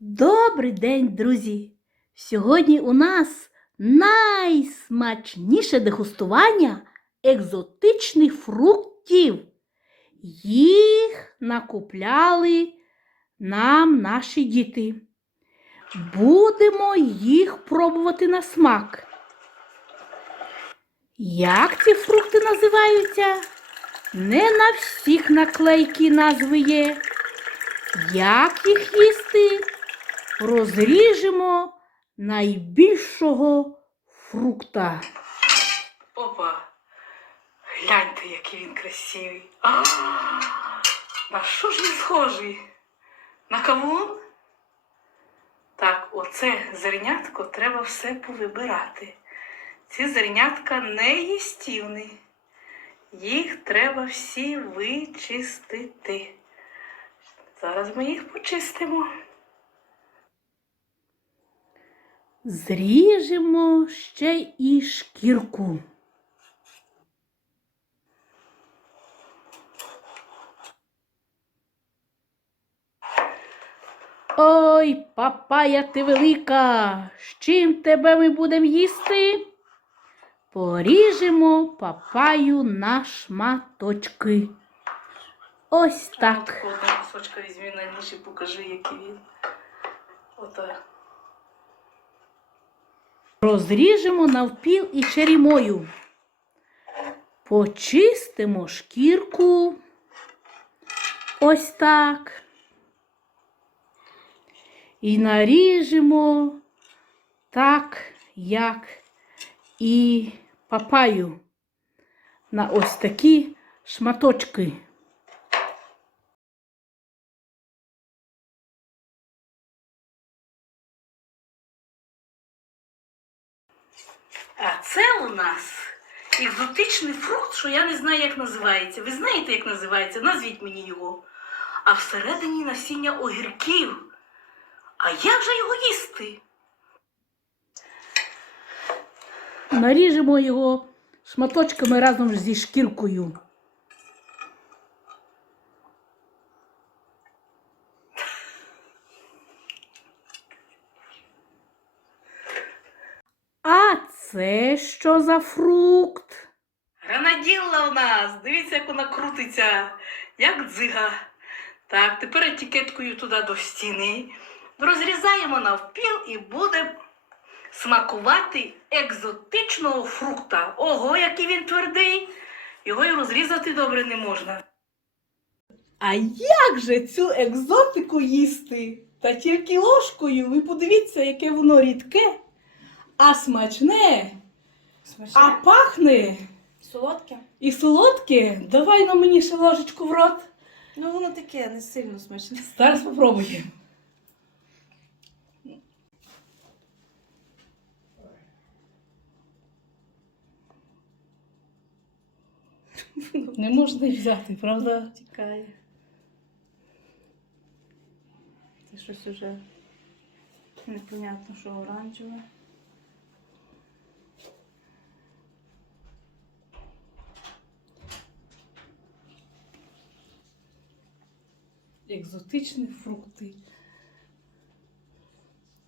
Добрий день, друзі! Сьогодні у нас найсмачніше дегустування екзотичних фруктів. Їх накупляли нам наші діти. Будемо їх пробувати на смак. Як ці фрукти називаються? Не на всіх наклейки назви є. Як їх їсти? Розріжемо найбільшого фрукта. Опа. Гляньте, який він красивий. А, на що ж він схожий? На кавун? Так, оце зернятко треба все повибирати. Ці зернятка не їстівні. Їх треба всі вичистити. Зараз ми їх почистимо. Зріжемо ще і шкірку. Ой, папая ти велика, з чим тебе ми будемо їсти? Поріжемо папаю на шматочки. Ось так. Одного кусочка візьми на покажи, який він. Отак. Розріжемо навпіл і черімою. Почистимо шкірку. Ось так. І наріжемо так, як і папаю на ось такі шматочки. А це у нас екзотичний фрукт, що я не знаю, як називається. Ви знаєте, як називається? Назвіть мені його. А всередині насіння огірків. А як же його їсти? Наріжемо його шматочками разом зі шкіркою. А це що за фрукт? Гранаділла у нас. Дивіться, як вона крутиться, як дзига. Так, тепер етикеткою туди до стіни. Розрізаємо навпіл і буде смакувати екзотичного фрукта. Ого, який він твердий. Його і розрізати добре не можна. А як же цю екзотику їсти? Та тільки ложкою. Ви подивіться, яке воно рідке, а смачне, Смачне? а пахне Солодке? і солодке. Давай на мені ще ложечку в рот. Ну воно таке не сильно смачне. Зараз попробуємо. Не можна й взяти, правда? Тікає. Це щось уже непонятно, що оранжеве. Екзотичні фрукти.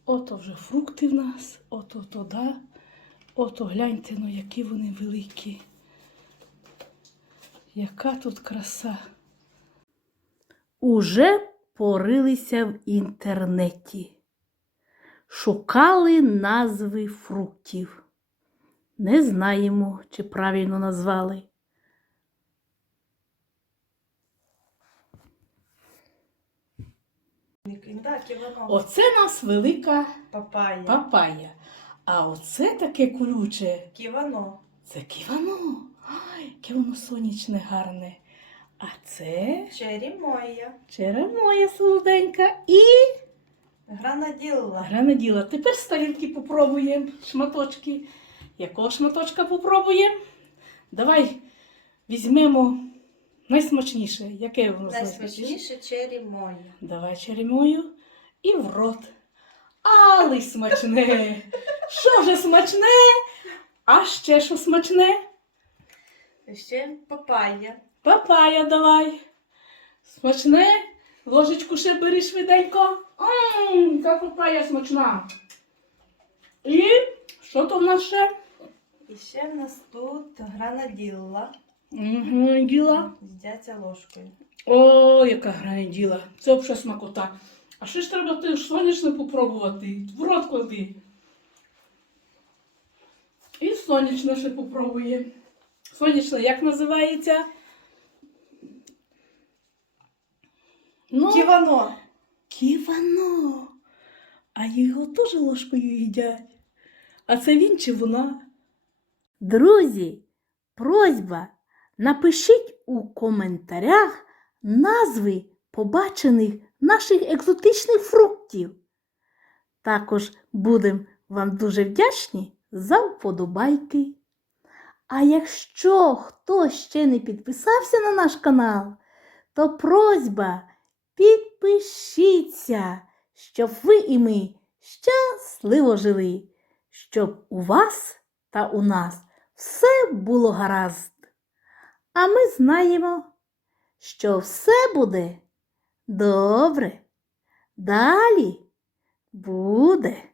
Ото вже фрукти в нас, ото то. Ото гляньте, ну які вони великі. Яка тут краса. Уже порилися в інтернеті. Шукали назви фруктів. Не знаємо, чи правильно назвали. Так, ківано. Оце нас велика Папайя. папая. А оце таке колюче. Ківано. Це кивано. Ай, яке воно сонячне гарне. А це Чері моя. черемоя солоденька і Гранаділла. гранаділа. Тепер старінки попробуємо шматочки. Якого шматочка попробуємо? Давай візьмемо найсмачніше. Яке воно найсмачніше? Найсмачніше черемоя. Давай черемою і в рот. Але й смачне! Що вже смачне? А ще що смачне? Ще папайя. Папая давай. Смачне. Ложечку ще бери швиденько. Ммм, яка папая смачна. І що то в нас ще? І ще в нас тут гранаділла Угу, діла. з ложкою. О, яка грає діла. Це взагалі смакота. А ще ж треба ти сонячне попробувати. В рот клади. І сонячне ще попробує. Сонячне як називається? Ну, Ківано. Ківано. А його теж ложкою їдять. А це він чи вона? Друзі, просьба, напишіть у коментарях назви побачених наших екзотичних фруктів. Також будемо вам дуже вдячні за вподобайки. А якщо хто ще не підписався на наш канал, то просьба підпишіться, щоб ви і ми щасливо жили, щоб у вас та у нас все було гаразд. А ми знаємо, що все буде добре. Далі буде